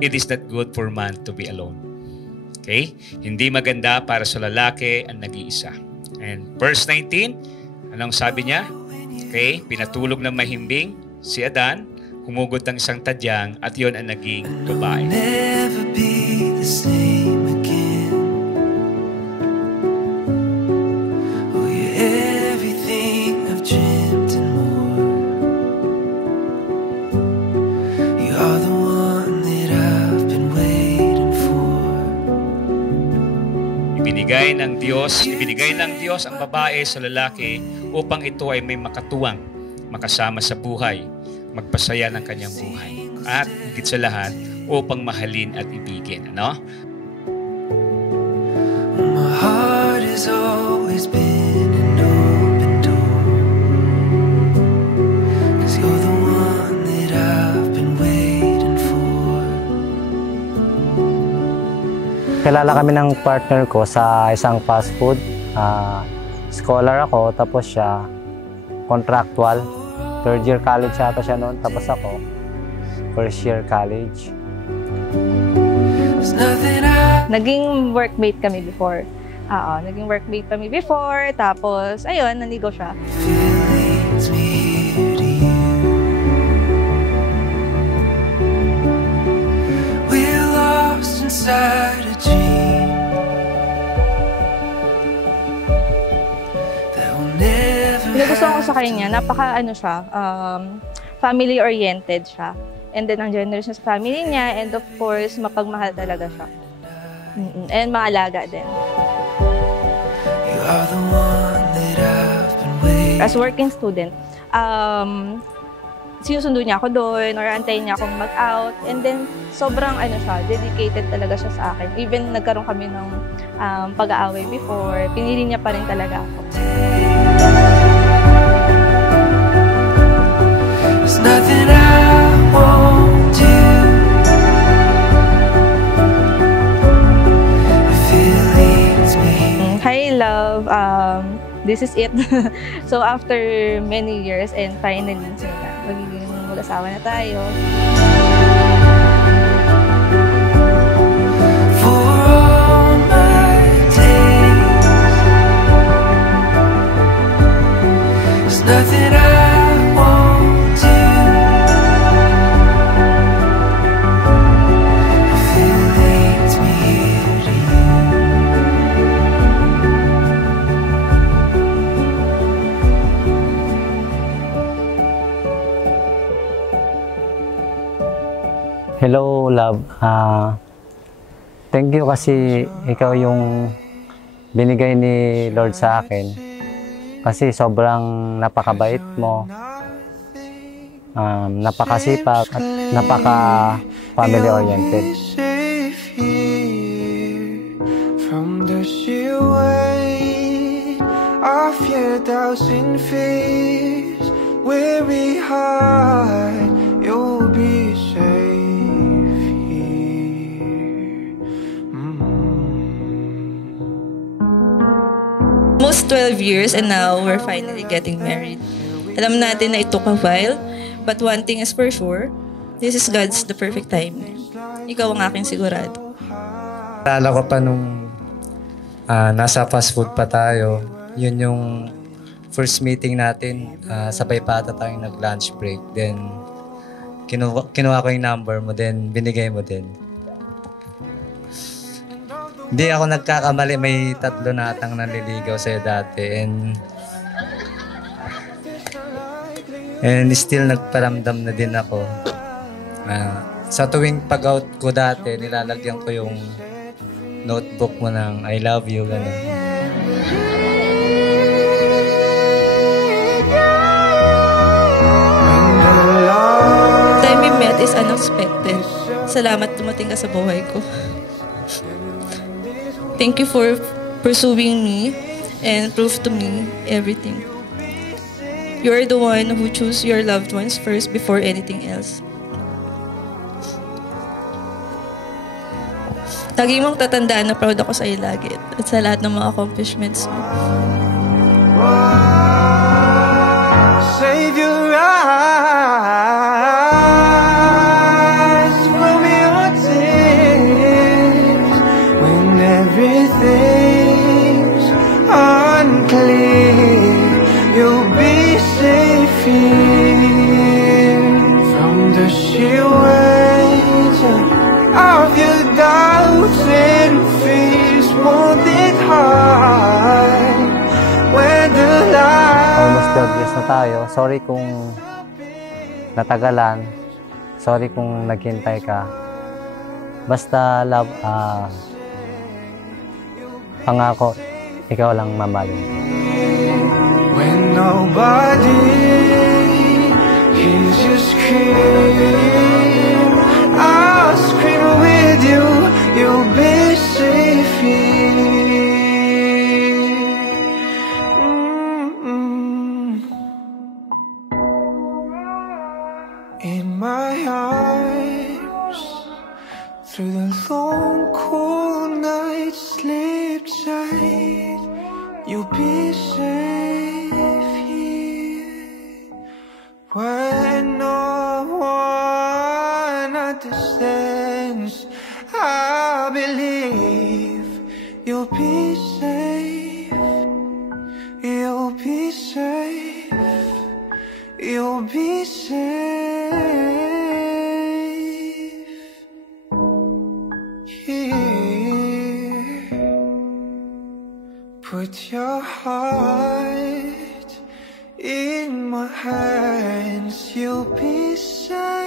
it is not good for man to be alone. Okay? Hindi maganda para sa lalaki ang nag-iisa. And verse 19, anong sabi niya? Okay, pinatulog ng mahimbing si Adan, humugot ng isang tadyang at yon ang naging babae. Never be the same again. Oh, you're everything I've dreamt and more. You are the one that I've been waiting for. Ibinigay ng Diyos ang babae sa lalaki upang ito ay may makatuwang, makasama sa buhay, magpasaya ng kanyang buhay. At higit sa lahat, upang mahalin at ibigin. Ano? My heart has always been an open door, 'cause you're the one that I've been waiting for. Kilala kami ng partner ko sa isang fast food. Scholar ako, tapos siya contractual. Third year college ata siya noon, tapos ako first year college. Naging workmate kami before. Tapos ayun, naligaw siya. We're lost inside a dream. Nagustuhan ko sa kanya, family-oriented siya. And then, ang generous niya sa family niya, and of course, mapagmahal talaga siya. And maalaga din. As working student, sinusundo niya ako doon, or antayin niya akong mag-out. And then, sobrang dedicated talaga siya sa akin. Even nagkaroon kami ng pag-aaway before, pinili niya pa rin talaga ako. There's nothing I won't do. If it leads me. Hi, love. This is it. So, after many years, and finally, magiging mag-asawa na tayo. For all my days, there's nothing I won't do. If it leads me here to you. Hello, love. Thank you kasi ikaw yung binigay ni Lord sa akin. Kasi sobrang napakabait mo, napakasipag at napaka-family-oriented. From the sheer weight of your doubts and fears, where we hide, you'll be safe here. Almost 12 years and now we're finally getting married. Alam natin na it took a while, but one thing is for sure, this is God's the perfect timing. Ikaw ang aking sigurado. Alala ko pa nung nasa fast food pa tayo, yun yung first meeting natin, sabay pa ata tayong nag-lunch break. Then, kinuha ko yung number mo, then binigay mo din. Hindi ako nagkakamali, may 3 na atang nanliligaw sa'yo dati. And still nagparamdam na din ako. Sa tuwing pag-out ko dati, nilalagyan ko yung notebook mo ng I love you, gano'n. Time we met is unexpected. Salamat dumating ka sa buhay ko. Thank you for pursuing me and prove to me everything. You're the one who choose your loved ones first before anything else. Lagi mong tatandaan na proud ako sa iyo lagi at sa lahat ng mga accomplishments mo. Save your eyes from your tears. you'll be safe here from the sheer weight of your doubts and fears. Won't it hide when the light Almost 12 years na tayo. Sorry kung natagalan. Sorry kung naghintay ka. Basta love, pangako, ikaw lang mamahalin. when nobody hears you scream. I'll scream with you, you'll be safe here. In my arms, through the long cold night, sleep tight, you'll be safe here. When no one understands, I believe you'll be safe. You'll be safe. You'll be safe here. Put your heart in my hands. You'll be safe.